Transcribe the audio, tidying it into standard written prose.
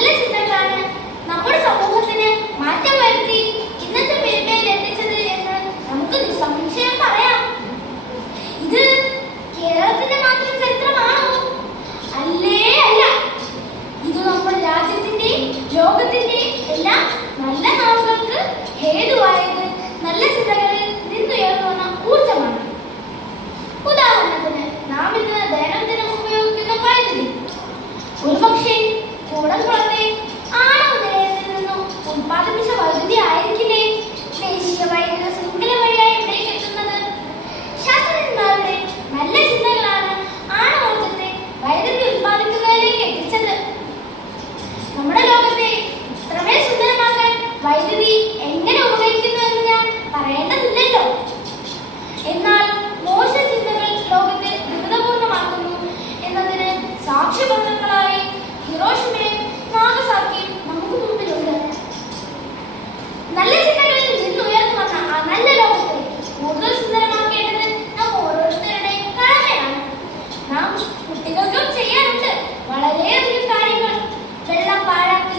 നല്ല ചിന്തകളാണ് നമ്മുടെ സമൂഹത്തിന് മാറ്റം വരുത്തി ഇന്നത്തെ പെരുമയിൽ എത്തിച്ചത് എന്ന് നമുക്ക് നിസ്സംശയം പറയാം. ഇത് കേരളത്തിന്റെ മാത്രം ചരിത്രമാണോ? അല്ലേ അല്ല. ഇത് നമ്മുടെ രാജ്യത്തിന്റെയും ലോകത്തിന്റെയും എല്ലാം നല്ല നാളുകൾക്ക് ഹേതുവായത് നല്ല ചിന്തകളിൽ നിന്നുയർന്നുവന്ന ഊർജമാണ്. ഉദാഹരണത്തിന് നാം ഇന്ന് ദൈനംദിനം ഉപയോഗിക്കുന്ന വൈദ്യുതി ഒരുപക്ഷെ കൂടംകുളത്തെ ആണവ നിലയത്തിൽ നിന്നും ഉത്പാദിപ്പിച്ച